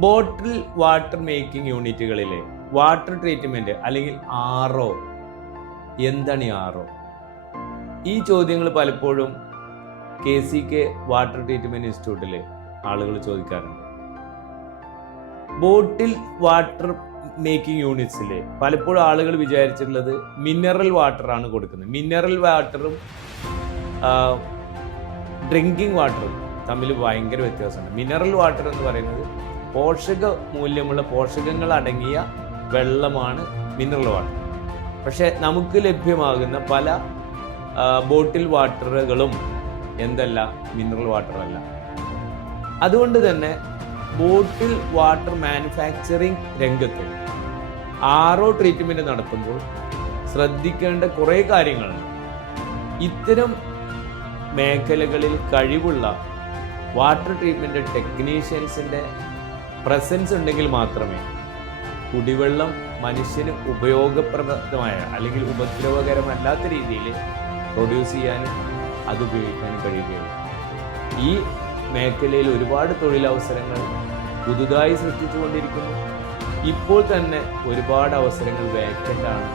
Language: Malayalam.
ബോട്ടിൽ വാട്ടർ മേക്കിംഗ് യൂണിറ്റുകളിലെ വാട്ടർ ട്രീറ്റ്മെന്റ് അല്ലെങ്കിൽ RO, എന്താണ് ഈ RO? ഈ ചോദ്യങ്ങൾ പലപ്പോഴും KCK വാട്ടർ ട്രീറ്റ്മെന്റ് ഇൻസ്റ്റിറ്റ്യൂട്ടിൽ ആളുകൾ ചോദിക്കാറുണ്ട്. ബോട്ടിൽ വാട്ടർ മേക്കിംഗ് യൂണിറ്റ്സിൽ പലപ്പോഴും ആളുകൾ വിചാരിച്ചിട്ടുള്ളത് മിനറൽ വാട്ടറാണ് കൊടുക്കുന്നത്. മിനറൽ വാട്ടറും ഡ്രിങ്കിങ് വാട്ടറും തമ്മിൽ ഭയങ്കര വ്യത്യാസമുണ്ട്. മിനറൽ വാട്ടർ എന്ന് പറയുന്നത് പോഷക മൂല്യമുള്ള പോഷകങ്ങൾ അടങ്ങിയ വെള്ളമാണ് മിനറൽ വാട്ടർ. പക്ഷെ നമുക്ക് ലഭ്യമാകുന്ന പല ബോട്ടിൽ വാട്ടറുകളും എന്തല്ല, മിനറൽ വാട്ടർ അല്ല. അതുകൊണ്ട് തന്നെ ബോട്ടിൽ വാട്ടർ മാനുഫാക്ചറിങ് രംഗത്ത് RO ട്രീറ്റ്മെന്റ് നടത്തുമ്പോൾ ശ്രദ്ധിക്കേണ്ട കുറേ കാര്യങ്ങളുണ്ട്. ഇത്തരം മേഖലകളിൽ കഴിവുള്ള വാട്ടർ ട്രീറ്റ്മെന്റ് ടെക്നീഷ്യൻസിൻ്റെ പ്രസൻസ് ഉണ്ടെങ്കിൽ മാത്രമേ കുടിവെള്ളം മനുഷ്യന് ഉപയോഗപ്രദമായ അല്ലെങ്കിൽ ഉപദ്രവകരമല്ലാത്ത രീതിയിൽ പ്രൊഡ്യൂസ് ചെയ്യാനും അത് ഉപയോഗിക്കാനും കഴിയുകയുള്ളൂ. ഈ മേഖലയിൽ ഒരുപാട് തൊഴിലവസരങ്ങൾ പുതുതായി സൃഷ്ടിച്ചുകൊണ്ടിരിക്കുന്നു. ഇപ്പോൾ തന്നെ ഒരുപാട് അവസരങ്ങൾ വേക്കൻ്റ് ആണ്.